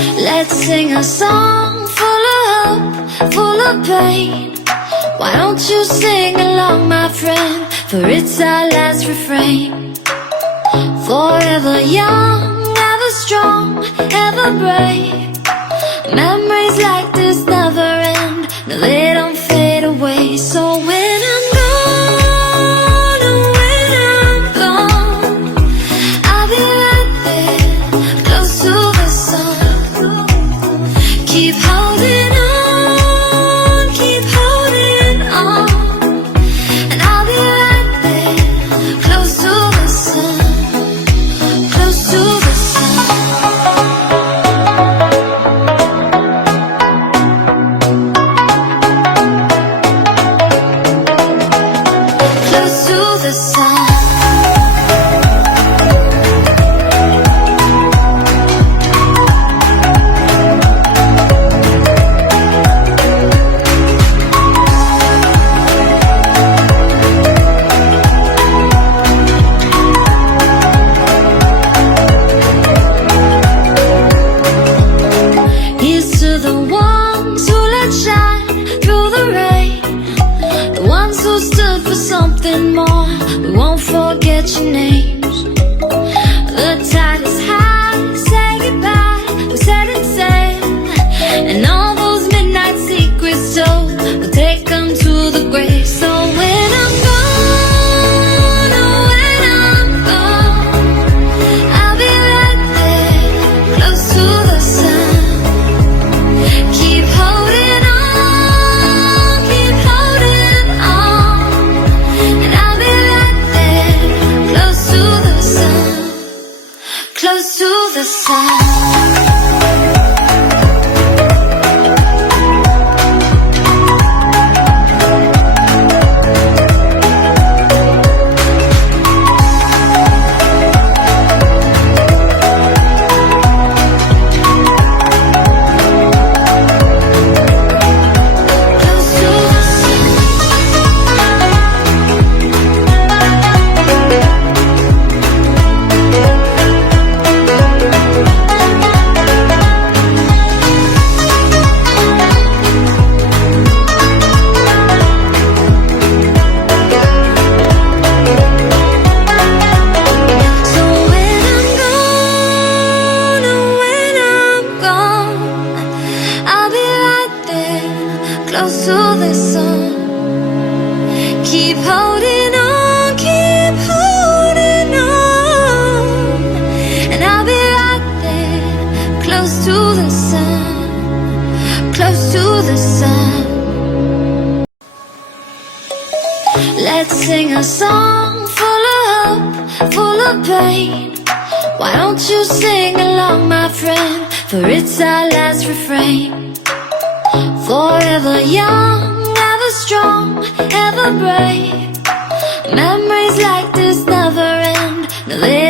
Let's sing a song full of hope, full of pain. Why don't you sing along, my friend? For it's our last refrain. Forever young, ever strong, ever brave. Memories like this never end. No, they don't fade away. So when I'm gone, oh, when I'm gone, I'll be right there, close to the sun. Keep holding on, keep holding on, and I'll be right there, close to the sun, close to the sun. Close to the sun. Here's to the ones who let shine through the rain, the ones who stood for something more. We won't forget your names. The tide is high, say goodbye, we're setting sail, and all those midnight secrets told, we'll take them to the grave. So when I'm gone, oh, when I'm gone, I'll be right there, close to the sun. Keep holding on, keep holding on, and I'll be right there, close to the sun, close to the sun. Close to the sun. Keep holding on, keep holding on, and I'll be right there, close to the sun, close to the sun. Let's sing a song full of hope, full of pain. Why don't you sing along, my friend? For it's our last refrain. Forever young, ever strong, ever brave. Memories like this never end. No, they